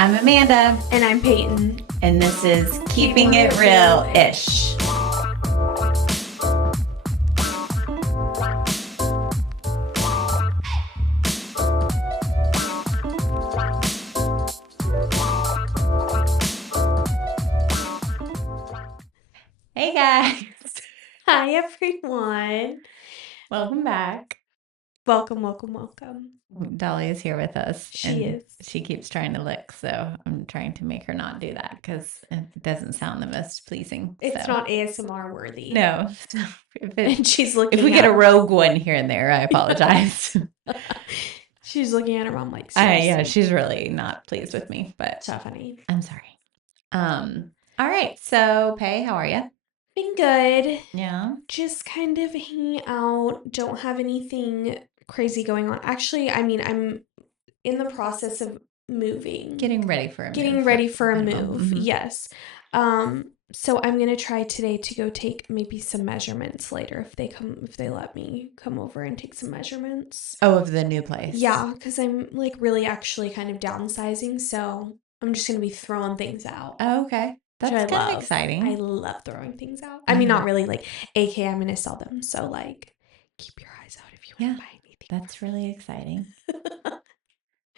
I'm Amanda. And I'm Peyton. And this is Keeping It Real-ish. Hey guys. Hi everyone. Welcome back. Welcome. Dolly is here with us. She is. She keeps trying to lick, so I'm trying to make her not do that because it doesn't sound the most pleasing. It's not ASMR worthy. No. And she's looking if we get a rogue one here and there, I apologize. She's looking at her mom like, seriously. Yeah, she's really not pleased with me, but so funny. I'm sorry. All right. So, Pay, how are you? Been good. Yeah. Just kind of hanging out. Don't have anything crazy going on. Actually, I mean, I'm in the process of moving. Getting ready for a move. Mm-hmm. Yes. So I'm gonna try today to go take maybe some measurements later if they let me come over and take some measurements. Oh, of the new place. Yeah, because I'm like really actually kind of downsizing, so I'm just gonna be throwing things out. Oh, okay. That's kind of exciting. I love throwing things out. I mean, not really, like, aka I'm gonna sell them. So like, keep your eyes out if you want to buy anything. That's really exciting. But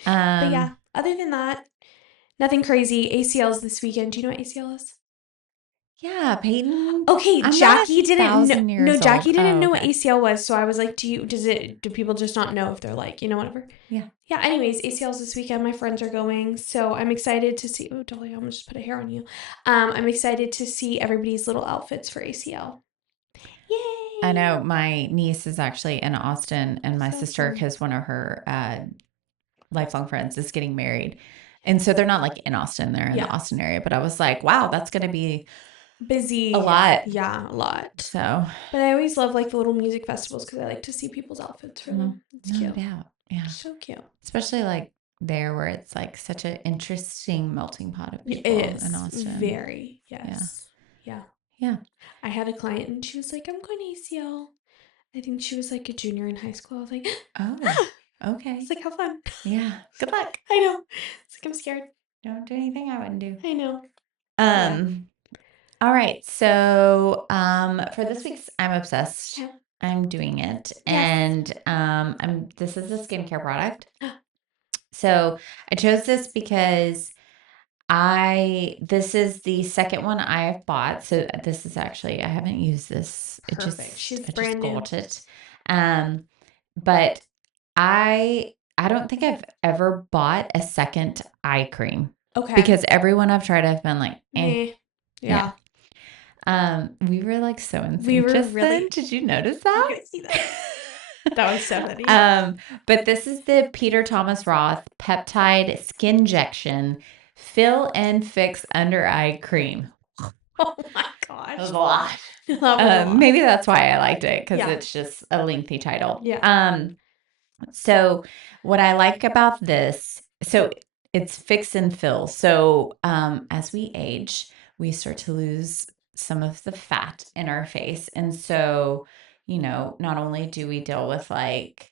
yeah, other than that, nothing crazy. ACLs this weekend. Do you know what ACL is? Yeah, Peyton. Okay, Jackie didn't know. No, Jackie didn't know what okay. ACL was, so I was like, do people just not know if they're like, whatever? Yeah. Yeah, anyways, ACLs this weekend. My friends are going, so I'm excited to see. Oh, Dolly, I'm gonna just put a hair on you. I'm excited to see everybody's little outfits for ACL. Yay! I know my niece is actually in Austin, and my sister, because one of her lifelong friends is getting married. And so they're not like in Austin, they're in the Austin area. But I was like, wow, that's going to be busy. A lot. Yeah, a lot. So. But I always love like the little music festivals because I like to see people's outfits for them. It's cute. No doubt. Yeah. So cute. Especially like there where it's like such an interesting melting pot of people in Austin. Very. Yes. Yeah. I had a client and she was like, I'm going to ACL. I think she was like a junior in high school. I was like, oh, okay. It's like, have fun. Yeah. Good luck. I know. It's like, I'm scared. Don't do anything I wouldn't do. I know. All right. So, for this week's I'm Obsessed, I'm doing it. Yes. And this is a skincare product. So I chose this because this is the second one I have bought. So this is actually, I haven't used this. Perfect. I just got it. But I don't think I've ever bought a second eye cream. Okay. Because everyone I've tried, I've been like, eh. Yeah. We were like so insane. We were really. Did you notice that? I see that. That was so funny. But this is the Thomas Roth Peptide Skin Injection Fill and Fix Under Eye Cream. Oh my gosh. That was a lot. Maybe that's why I liked it, because it's just a lengthy title. Yeah. So what I like about this, so it's fix and fill. So as we age, we start to lose some of the fat in our face. And so, not only do we deal with like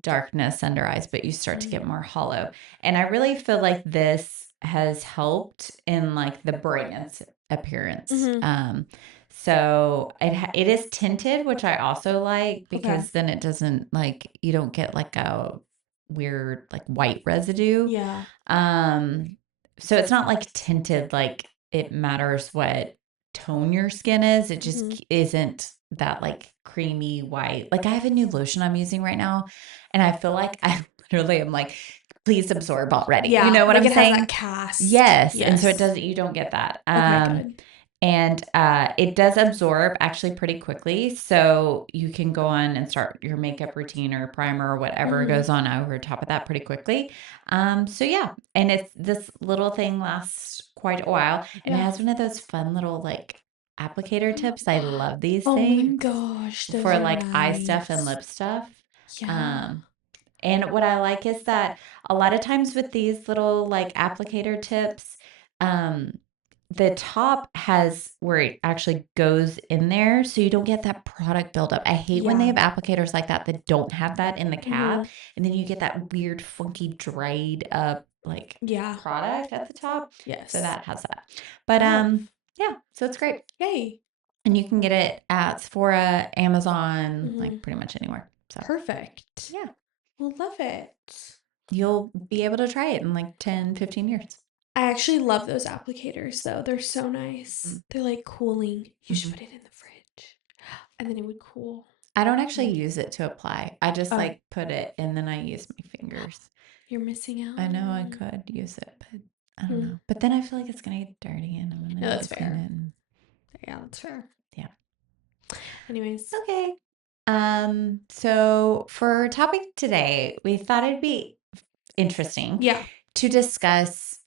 darkness under eyes, but you start to get more hollow. And I really feel like this has helped in like the brightness appearance. Mm-hmm. So it is tinted, which I also like, because then it doesn't like, you don't get like a weird like white residue. Yeah. So it's not like tinted, like it matters what tone your skin is. It just isn't that like creamy white. Like I have a new lotion I'm using right now, and I feel like I literally am like, please absorb already. Yeah. You know what like I'm it saying? Has that cast. Yes. And so you don't get that. Okay, good. And it does absorb actually pretty quickly. So you can go on and start your makeup routine or primer or whatever goes on over top of that pretty quickly. So yeah. And this little thing lasts quite a while. And it has one of those fun little like applicator tips. I love these things. Oh my gosh. For like eye stuff and lip stuff. Yeah. And what I like is that a lot of times with these little like applicator tips, the top has where it actually goes in there, so you don't get that product buildup. I hate when they have applicators like that don't have that in the cap, and then you get that weird, funky, dried up like Yeah. product at the top. Yes. So that has that. But yeah, so it's great. Yay. And you can get it at Sephora, Amazon, like pretty much anywhere. So perfect. Yeah. We'll love it. You'll be able to try it in like 10, 15 years. I actually love those applicators though. They're so nice. They're like cooling. You should put it in the fridge. And then it would cool. I don't actually use it to apply. I just like put it and then I use my fingers. You're missing out. I know I could use it, but I don't know. But then I feel like it's gonna get dirty and I'm gonna No, that's clean fair. it. Yeah, that's fair. Yeah. Anyways. Okay. So for topic today, we thought it'd be interesting to discuss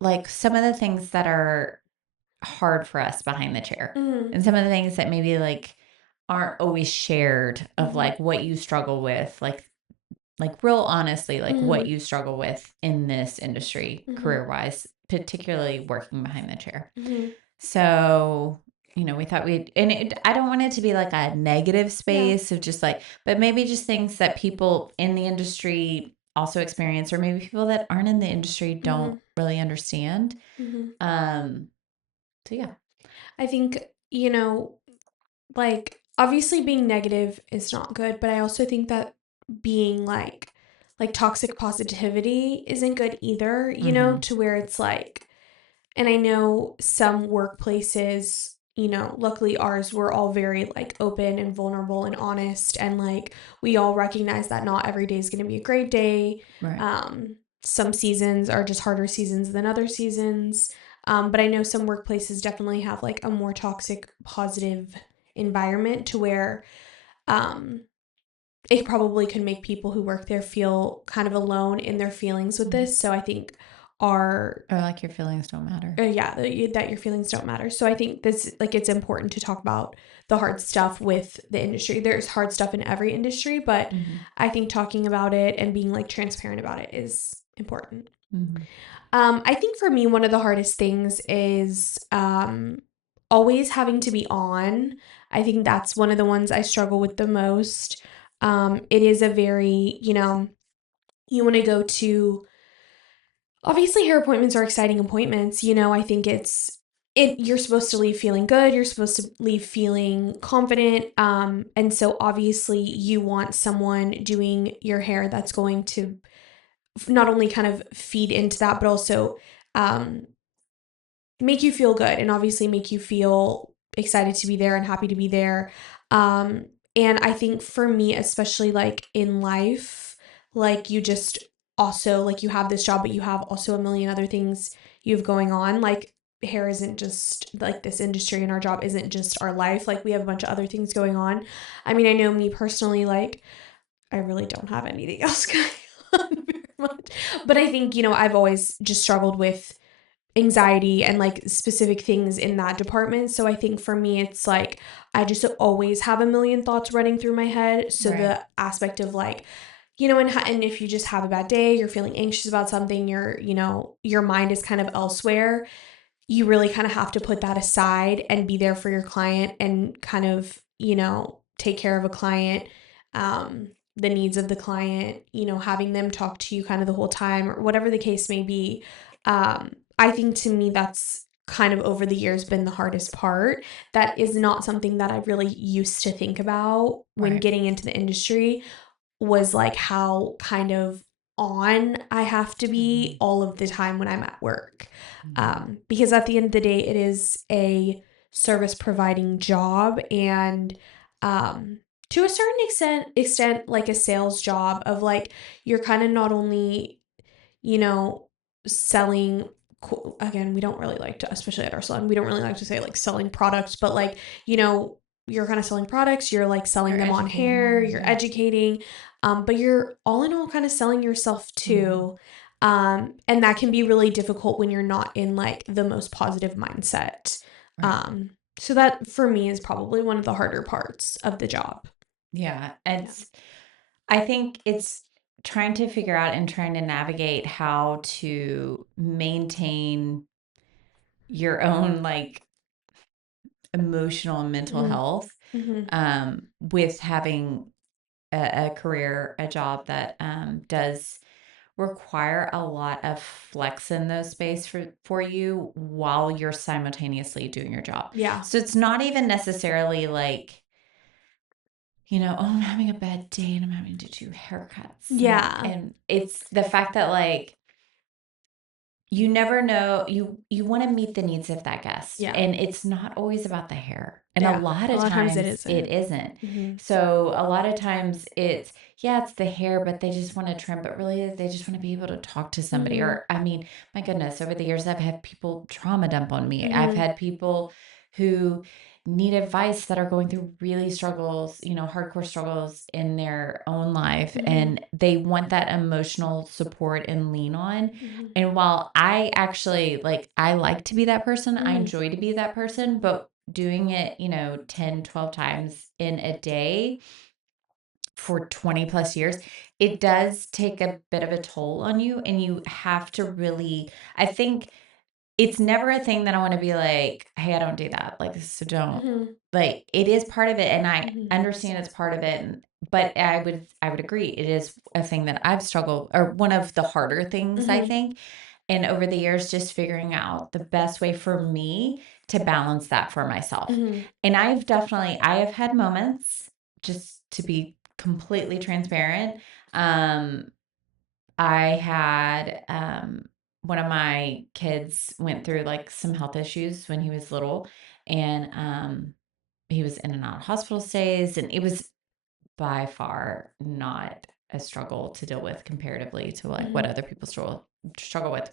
like some of the things that are hard for us behind the chair and some of the things that maybe like aren't always shared of like what you struggle with, like real honestly, like what you struggle with in this industry career wise, particularly working behind the chair. So, we thought I don't want it to be like a negative space of just like, but maybe just things that people in the industry also experience, or maybe people that aren't in the industry don't really understand. So yeah. I think, like obviously being negative is not good, but I also think that being like toxic positivity isn't good either, to where it's like, and I know some workplaces, luckily ours, we're all very like open and vulnerable and honest, and like we all recognize that not every day is going to be a great day. Right. Some seasons are just harder seasons than other seasons. But I know some workplaces definitely have like a more toxic positive environment to where it probably can make people who work there feel kind of alone in their feelings with this. So I think or like your feelings don't matter. That your feelings don't matter. So I think this, like, it's important to talk about the hard stuff with the industry. There's hard stuff in every industry, but I think talking about it and being like transparent about it is important. I think for me, one of the hardest things is always having to be on. I think that's one of the ones I struggle with the most. It is a very, you want to go to, obviously hair appointments are exciting appointments. I think you're supposed to leave feeling good. You're supposed to leave feeling confident. And so obviously you want someone doing your hair that's going to not only kind of feed into that, but also make you feel good and obviously make you feel excited to be there and happy to be there. And I think for me, especially like in life, like you just also, like you have this job, but you have also a million other things you have going on. Like hair isn't just like this industry, and our job isn't just our life. Like we have a bunch of other things going on. I mean, I know me personally, like I really don't have anything else going on very much. But I think, I've always just struggled with anxiety and like specific things in that department. So I think for me, it's like I just always have a million thoughts running through my head. So the aspect of like, and if you just have a bad day, you're feeling anxious about something, your mind is kind of elsewhere. You really kind of have to put that aside and be there for your client and kind of, take care of a client, the needs of the client, having them talk to you kind of the whole time or whatever the case may be. I think to me that's kind of over the years been the hardest part. That is not something that I really used to think about when getting into the industry, was like how kind of on I have to be all of the time when I'm at work. Because at the end of the day, it is a service providing job, and to a certain extent like a sales job of like you're kind of not only, selling, again, we don't really like to, especially at our salon, we don't really like to say like selling products, but like, you're kind of selling products, you're like selling them on hair, you're educating, but you're all in all kind of selling yourself too. And that can be really difficult when you're not in like the most positive mindset. So that for me is probably one of the harder parts of the job. Yeah. I think it's trying to figure out and trying to navigate how to maintain your own like emotional and mental health with having a career, a job that does require a lot of flex in those space for you while you're simultaneously doing your job. Yeah. So it's not even necessarily like, oh, I'm having a bad day and I'm having to do haircuts. Yeah. And it's the fact that like you never know, you want to meet the needs of that guest. Yeah. And it's not always about the hair. And Yeah. a lot of times it isn't. Mhm. So a lot of times it's the hair, but they just want to trim, but really they just want to be able to talk to somebody. Mhm. Or, I mean, my goodness, over the years, I've had people trauma dump on me. Mhm. I've had people who need advice that are going through really struggles, hardcore struggles in their own life. Mhm. And they want that emotional support and lean on. Mhm. And while I actually I like to be that person, I Mhm. enjoy to be that person, but doing it, 10, 12 times in a day for 20 plus years, it does take a bit of a toll on you. And you have to really, I think it's never a thing that I want to be like, hey, I don't do that. Like, so don't. Mhm. Like, it is part of it, and I Mhm. understand it's part of it. But I would agree, it is a thing that I've struggled, or one of the harder things, I Mhm. think. And over the years, just figuring out the best way for me to balance that for myself. Mhm. And I have had moments, just to be completely transparent. I had one of my kids went through like some health issues when he was little, and he was in and out of hospital stays, and it was by far not a struggle to deal with comparatively to like what Mhm. other people struggle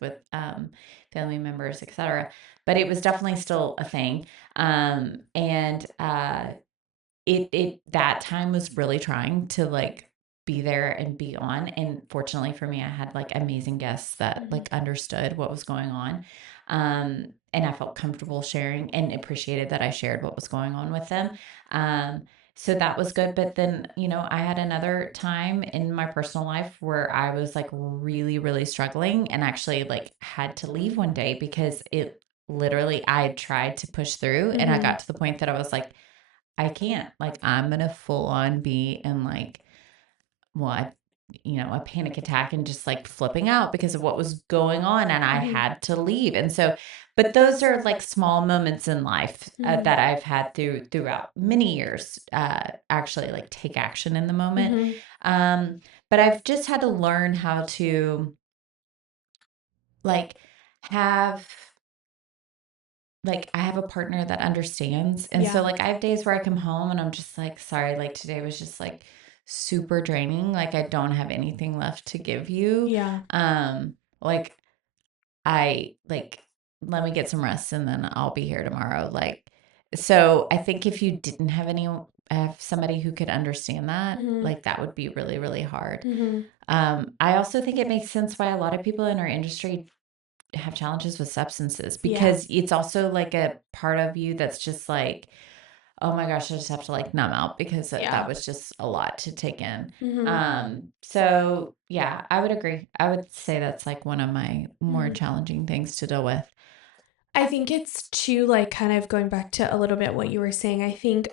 with family members, etc. But it was definitely still a thing. And it that time was really trying to like be there and be on. And fortunately for me, I had like amazing guests that Mhm. like understood what was going on. And I felt comfortable sharing and appreciated that I shared what was going on with them. So that was good. But then, I had another time in my personal life where I was like really, really struggling, and actually like had to leave one day because it literally, I had tried to push through, and I Mhm. got to the point that I was like, I can't. Like, I'm gonna full on be in like, well, a panic attack and just like flipping out because of what was going on, and I Mhm. had to leave. And so, but those are like small moments in life Mhm. that I've had throughout many years. Actually, like take action in the moment. Mhm. But I've just had to learn how to like have I have a partner that understands. And so Yeah. like I have days where I come home and I'm just like, sorry, like today was just like super draining. Like I don't have anything left to give you. Yeah. Like I like let me get some rest and then I'll be here tomorrow. Like so I think if you didn't have somebody who could understand that, Mhm. like that would be really, really hard. Mhm. I also think it makes sense why a lot of people in our industry have challenges with substances, Yeah. because it's also like a part of you that's just like, oh my gosh, I just have to like numb out because Yeah. that was just a lot to take in. Mhm. So yeah, I would agree. I would say that's like one of my more Mhm. challenging things to deal with. I think it's too, like, kind of going back to a little bit what you were saying. I think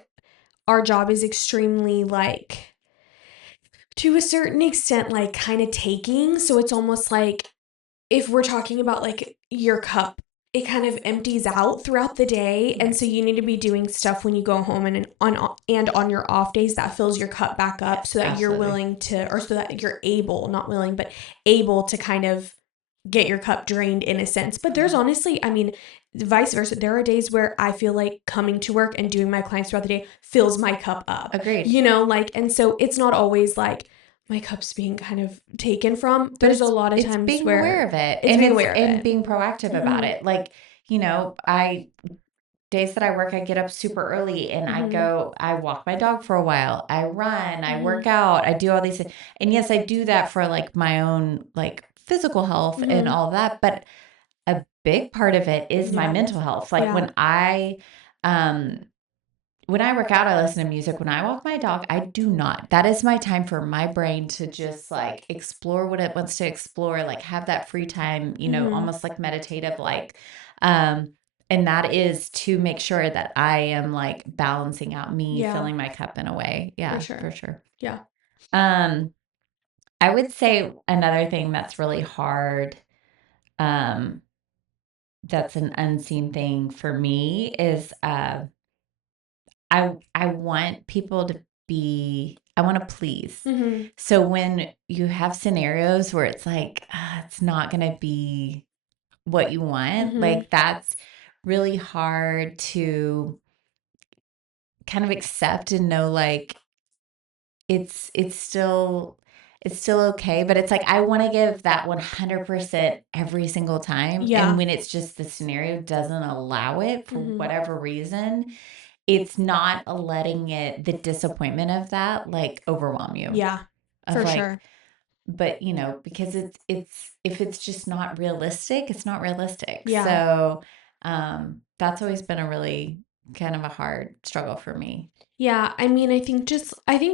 our job is extremely, like, to a certain extent, like, kind of taking. So it's almost like if we're talking about like your cup, it kind of empties out throughout the day. And so you need to be doing stuff when you go home and on your off days that fills your cup back up, so that you're Absolutely. willing to, or so that you're able, not willing, but able to kind of get your cup drained in a sense. But there's honestly, I mean, vice versa. There are days where I feel like coming to work and doing my clients throughout the day fills my cup up. Agreed. Like, and so it's not always like my cup's being kind of taken from. But There's a lot of it's times being where aware of it, it's and being aware of and it. being proactive about Mhm. it. Like, I days that I work, I get up super early and Mhm. I walk my dog for a while. I run, I work Mhm. out, I do all these things. And yes, I do that for like my own like physical health and Mhm. all that, but a big part of it is my Yeah. mental health. Like Yeah. um when I work out, I listen to music. When I walk my dog, I do not. That is my time for my brain to just like explore what it wants to explore, like have that free time, Mhm. almost like meditative, like, um, and that is to make sure that I am like balancing out me, Yeah. filling my cup in a way. For Yeah, sure. for sure. Yeah. Um, I would say another thing that's really hard, that's an unseen thing for me is, I want people to I want to please. Mm-hmm. So when you have scenarios where it's like, it's not going to be what you want, Mm-hmm. like that's really hard to kind of accept and know, like it's still okay, but it's like I want to give that 100% every single time, Yeah. and when it's just the scenario doesn't allow it for Mm-hmm. whatever reason, it's not letting the disappointment of that like overwhelm you. Yeah, Of for like, sure. but because it's if it's just not realistic, it's not realistic. Yeah. So that's always been a really kind of a hard struggle for me. Yeah, I mean, I think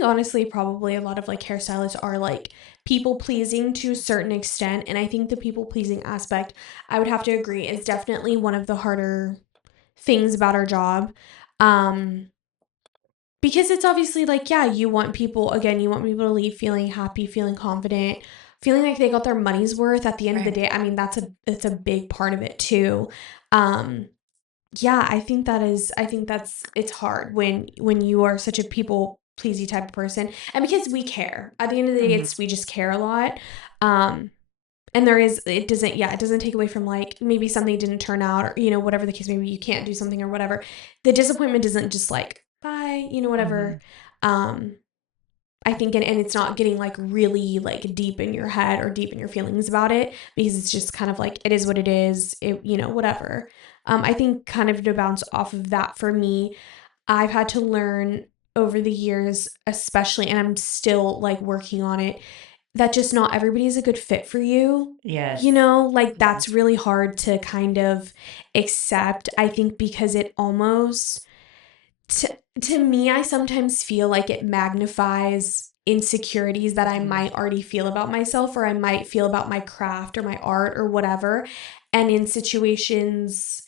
honestly, probably a lot of like hairstylists are like people pleasing to a certain extent. And I think the people pleasing aspect, I would have to agree, is definitely one of the harder things about our job. Because it's obviously like, yeah, you want people, again, you want people to leave feeling happy, feeling confident, feeling like they got their money's worth at the end of the day. I mean, it's a big part of it too. Um, yeah, I think it's hard when you are such a people pleasy type of person. And because we care. At the end of the day, we just care a lot. Um, and it doesn't take away from like maybe something didn't turn out, or, whatever the case, maybe you can't do something or whatever. The disappointment doesn't just like, bye, whatever. Um, I think, and it's not getting like really like deep in your head or deep in your feelings about it, because it's just kind of like, it is what it is, whatever. I think kind of to bounce off of that for me, I've had to learn over the years, especially, and I'm still like working on it, that just not everybody is a good fit for you. Yes. Like that's really hard to kind of accept, I think, because it almost, to me, I sometimes feel like it magnifies insecurities that I might already feel about myself, or I might feel about my craft or my art or whatever. And in situations,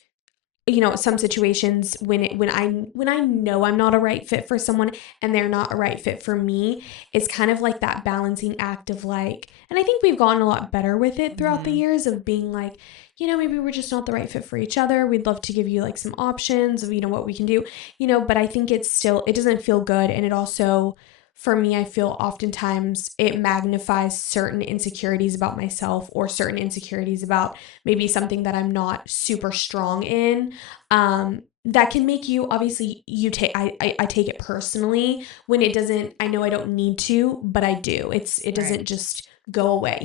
some situations when I know I'm not a right fit for someone and they're not a right fit for me, it's kind of like that balancing act of like, and I think we've gotten a lot better with it throughout the years of being like, maybe we're just not the right fit for each other. We'd love to give you like some options of, what we can do, but I think it doesn't feel good. And it also, for me, I feel oftentimes it magnifies certain insecurities about myself, or certain insecurities about maybe something that I'm not super strong in. That can make you, obviously, I take it personally when it doesn't. I know I don't need to, but I do. It doesn't just go away,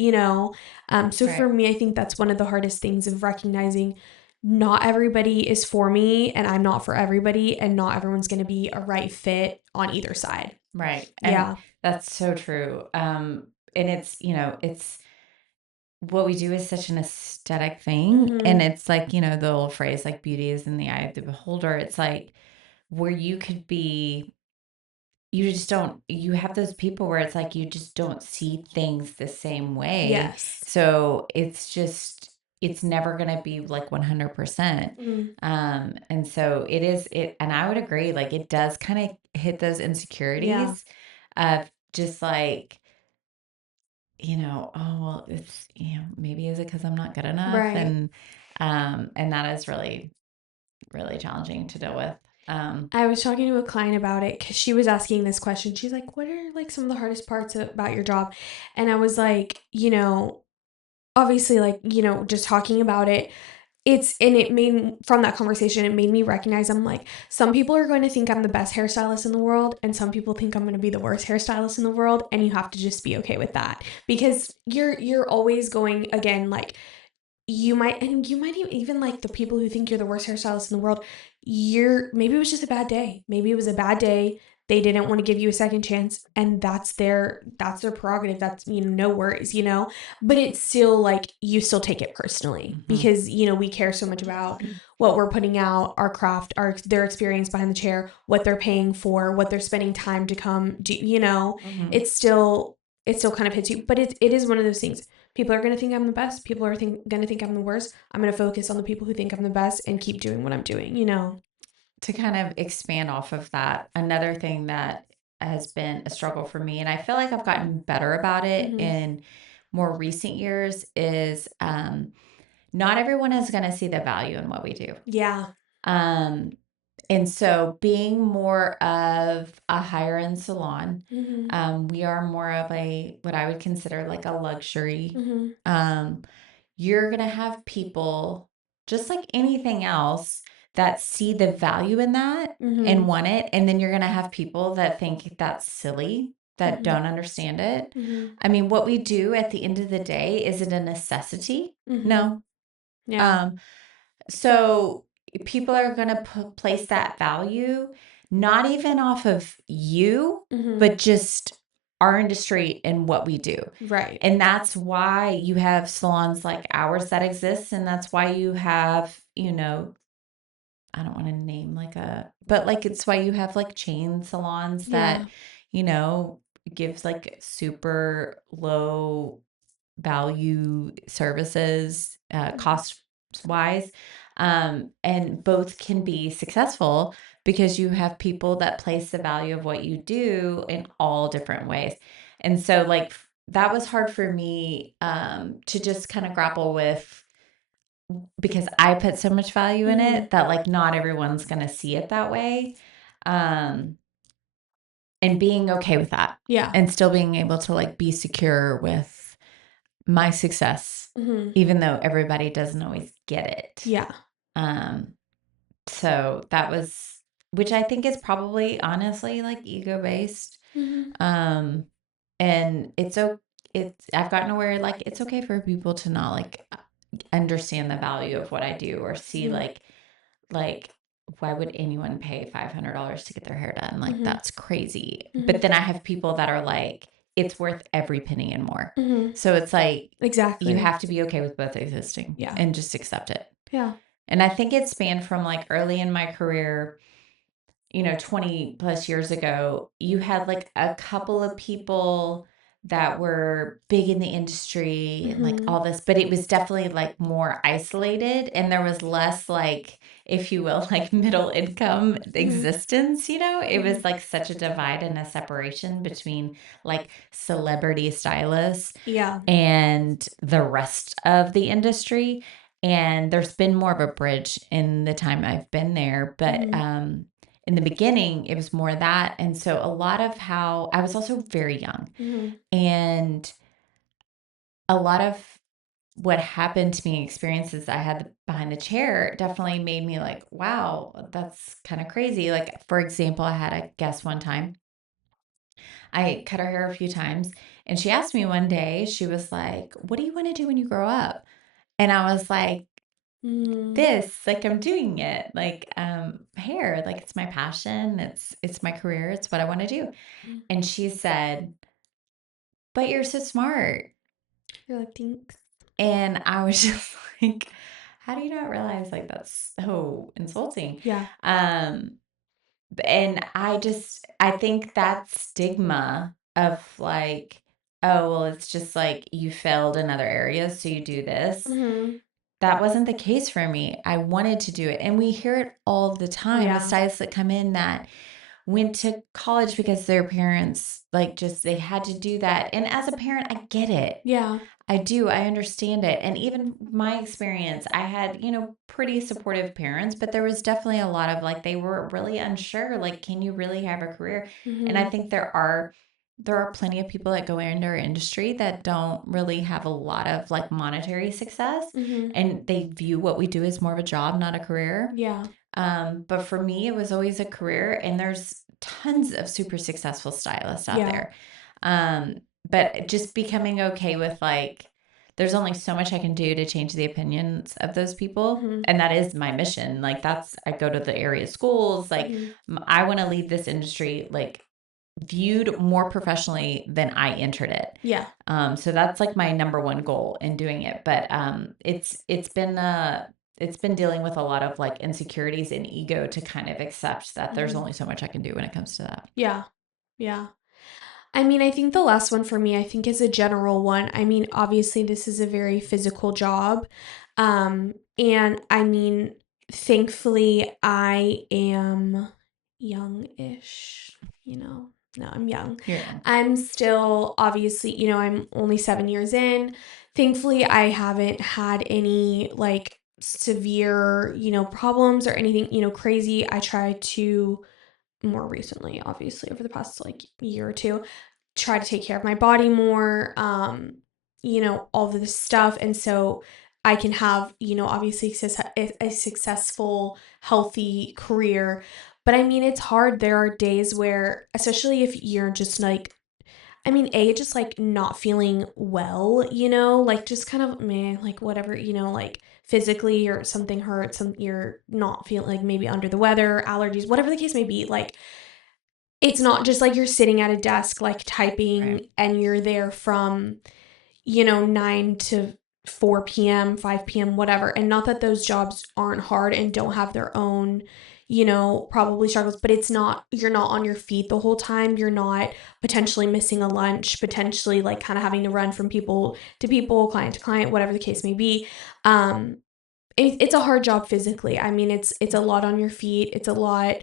So for me, I think that's one of the hardest things of recognizing not everybody is for me, and I'm not for everybody, and not everyone's going to be a right fit on either side. Right. Yeah. And that's so true. And it's what we do is such an aesthetic thing. And it's like, the old phrase, like beauty is in the eye of the beholder. It's like where you could be, you just don't, you have those people where it's like you just don't see things the same way. Yes. So it's never going to be like 100%. And so and I would agree, like it does kind of hit those insecurities of just like, oh, well, it's, maybe is it because I'm not good enough? Right. And that is really, really challenging to deal with. I was talking to a client about it because she was asking this question. She's like, what are like some of the hardest parts about your job? And I was like, obviously, like, just talking about it, from that conversation, it made me recognize, I'm like, some people are going to think I'm the best hairstylist in the world, and some people think I'm going to be the worst hairstylist in the world. And you have to just be okay with that, because you're always going, again, like, you might even like the people who think you're the worst hairstylist in the world, maybe it was just a bad day. Maybe it was a bad day. They didn't want to give you a second chance, and that's their prerogative. That's, no worries, but it's still like, you still take it personally, because, we care so much about what we're putting out, our craft, their experience behind the chair, what they're paying for, what they're spending time to come do, it still kind of hits you. But it is one of those things. People are going to think I'm the best. People are going to think I'm the worst. I'm going to focus on the people who think I'm the best and keep doing what I'm doing, To kind of expand off of that, another thing that has been a struggle for me, and I feel like I've gotten better about it in more recent years, is not everyone is going to see the value in what we do. Yeah. And so being more of a higher end salon, we are more of a, what I would consider like a luxury. You're going to have people, just like anything else, that see the value in that and want it. And then you're going to have people that think that's silly, that don't understand it. I mean, what we do at the end of the day, is it a necessity? No. Yeah. So people are going to place that value, not even off of you, but just our industry and what we do. Right. And that's why you have salons like ours that exist. And that's why you have, you know, I don't want to name but like, it's why you have like chain salons that, you know, gives like super low value services, cost wise. And both can be successful because you have people that place the value of what you do in all different ways. And so like that was hard for me to just kind of grapple with, because I put so much value in it that like not everyone's going to see it that way. And being okay with that. Yeah. And still being able to like be secure with my success, even though everybody doesn't always get it. Yeah. So that was, which I think is probably honestly like ego based. And I've gotten to where like it's okay for people to not like understand the value of what I do, or see like why would anyone pay $500 to get their hair done? Like that's crazy. But then I have people that are like, it's worth every penny and more. So it's like, exactly, you have to be okay with both existing and just accept it. Yeah. And I think it spanned from like early in my career, you know, 20 plus years ago, you had like a couple of people that were big in the industry and like all this, but it was definitely like more isolated, and there was less like, if you will, like middle income existence, you know. It was like such a divide and a separation between like celebrity stylists and the rest of the industry. And there's been more of a bridge in the time I've been there, but in the beginning, it was more that. And so a lot of how I was also very young, and a lot of what happened to me, experiences I had behind the chair, definitely made me like, wow, that's kind of crazy. Like, for example, I had a guest one time. I cut her hair a few times, and she asked me one day, she was like, what do you want to do when you grow up? And I was like, this, like, I'm doing it, like, hair, like it's my passion. It's my career. It's what I want to do. And she said, but you're so smart. You're like, thanks. And I was just like, how do you not realize like that's so insulting? Yeah. And I think that stigma of like, oh, well, it's just like you failed in other areas, so you do this. That wasn't the case for me. I wanted to do it. And we hear it all the time with stylists that come in that went to college because their parents, like, just they had to do that. And as a parent, I get it. Yeah. I do. I understand it. And even my experience, I had, you know, pretty supportive parents, but there was definitely a lot of like, they were really unsure, like, can you really have a career? And I think there are plenty of people that go into our industry that don't really have a lot of like monetary success, and they view what we do as more of a job, not a career. Yeah. But for me, it was always a career, and there's tons of super successful stylists out there. But just becoming okay with like, there's only so much I can do to change the opinions of those people. And that is my mission. Like I go to the area schools. Like I want to leave this industry like viewed more professionally than I entered it. Yeah. So that's like my number one goal in doing it. But it's been dealing with a lot of like insecurities and ego to kind of accept that there's only so much I can do when it comes to that. Yeah. Yeah. I mean, I think the last one for me, I think, is a general one. I mean, obviously, this is a very physical job. And I mean, thankfully, I am young-ish, you know. No, I'm young. You're young. I'm still obviously, you know, I'm only 7 years in. Thankfully, I haven't had any like severe, you know, problems or anything, you know, crazy. I try to more recently, obviously, over the past like year or two, try to take care of my body more, you know, all of this stuff. And so I can have, you know, obviously a successful, healthy career. But I mean, it's hard. There are days where, especially if you're just like, I mean, just like not feeling well, you know, like just kind of meh, like whatever, you know, like physically or something hurts, you're not feeling like maybe under the weather, allergies, whatever the case may be. Like, it's not just like you're sitting at a desk, like typing, Right. and you're there from, you know, 9 to 4 p.m., 5 p.m., whatever. And not that those jobs aren't hard and don't have their own, you know, probably struggles, but it's not, you're not on your feet the whole time. You're not potentially missing a lunch, potentially like kind of having to run from people to people, client to client, whatever the case may be. It's a hard job physically. I mean, it's a lot on your feet. It's a lot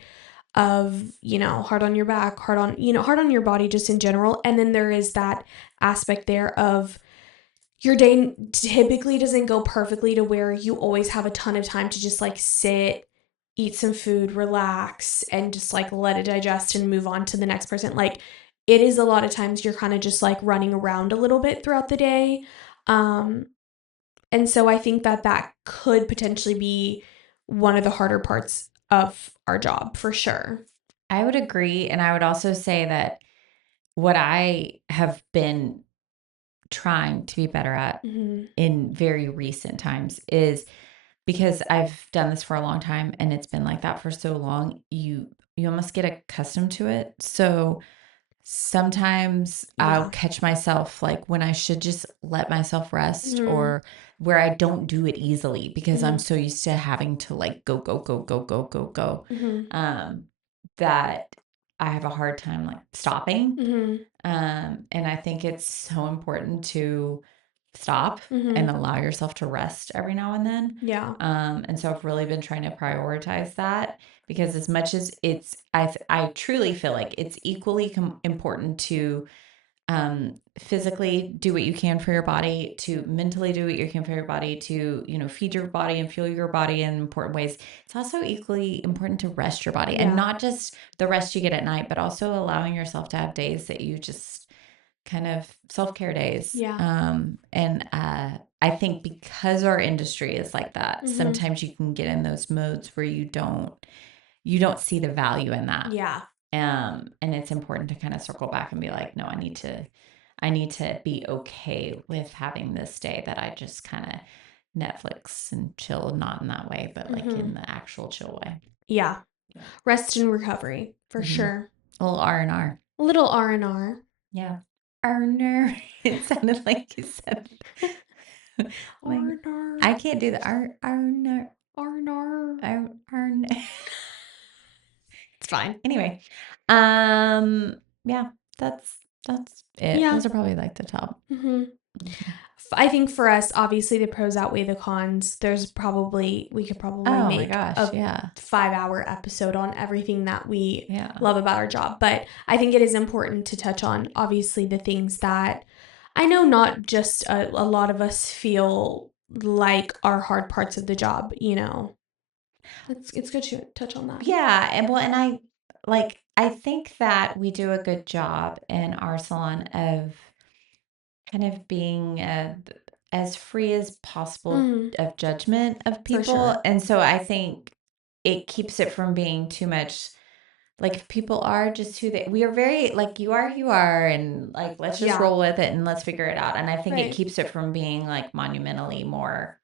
of, you know, hard on your back, hard on, you know, hard on your body just in general. And then there is that aspect there of your day typically doesn't go perfectly to where you always have a ton of time to just like sit, eat some food, relax, and just like let it digest and move on to the next person. Like, it is a lot of times you're kind of just like running around a little bit throughout the day. Um, and so I think that could potentially be one of the harder parts of our job for sure. I would agree. And I would also say that what I have been trying to be better at in very recent times is because I've done this for a long time and it's been like that for so long, you almost get accustomed to it. So sometimes I'll catch myself like when I should just let myself rest or where I don't do it easily because I'm so used to having to like go, go, go, go, go, go, go. That I have a hard time like stopping. And I think it's so important to stop and allow yourself to rest every now and then. Yeah. And so I've really been trying to prioritize that because as much as I truly feel like it's equally important to physically do what you can for your body, to mentally do what you can for your body, to, you know, feed your body and fuel your body in important ways. It's also equally important to rest your body and not just the rest you get at night, but also allowing yourself to have days that you just kind of self-care days. And I think because our industry is like that, sometimes you can get in those modes where you don't see the value in that. Yeah. And it's important to kind of circle back and be like, no, I need to be okay with having this day that I just kind of Netflix and chill, not in that way, but like in the actual chill way. Yeah. Rest and recovery for sure. A little R&R. A little R&R. Yeah. R&R. It sounded like you said. Like, R&R. I can't do the R&R. R&R. R&R. It's fine. Anyway, yeah, that's it. Yeah. Those are probably like the top. I think for us, obviously, the pros outweigh the cons. We could probably make a 5-hour episode on everything that we love about our job. But I think it is important to touch on, obviously, the things that I know not just a lot of us feel like are hard parts of the job, you know. It's good to touch on that. Yeah, and I think that we do a good job in our salon of kind of being as free as possible of judgment of people. sure. And so I think it keeps it from being too much like if people are just we are very like you are who you are and like let's just roll with it and let's figure it out. And I think it keeps it from being like monumentally more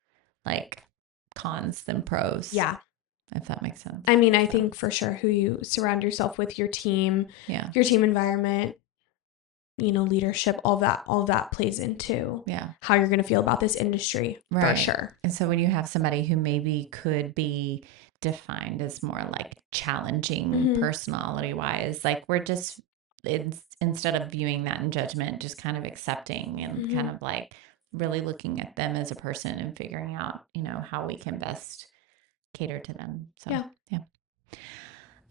like cons than pros. Yeah. If that makes sense. I mean, I think for sure who you surround yourself with, your team, your team environment, you know, leadership, all that plays into how you're going to feel about this industry for sure. And so when you have somebody who maybe could be defined as more like challenging personality wise, like it's instead of viewing that in judgment, just kind of accepting and kind of like really looking at them as a person and figuring out, you know, how we can best cater to them. So, yeah.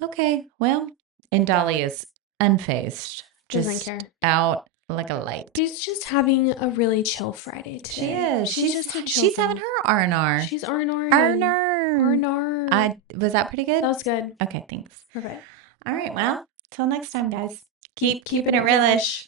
Okay. Well, and Dolly is unfazed, Doesn't just care. out like a light. She's just having a really chill Friday today. She is. She's just a chill She's girl. having her R&R. She's R&R. R&R. Was that pretty good? That was good. Okay, thanks. Perfect. All right, well, till next time, guys. Keep keeping it realish.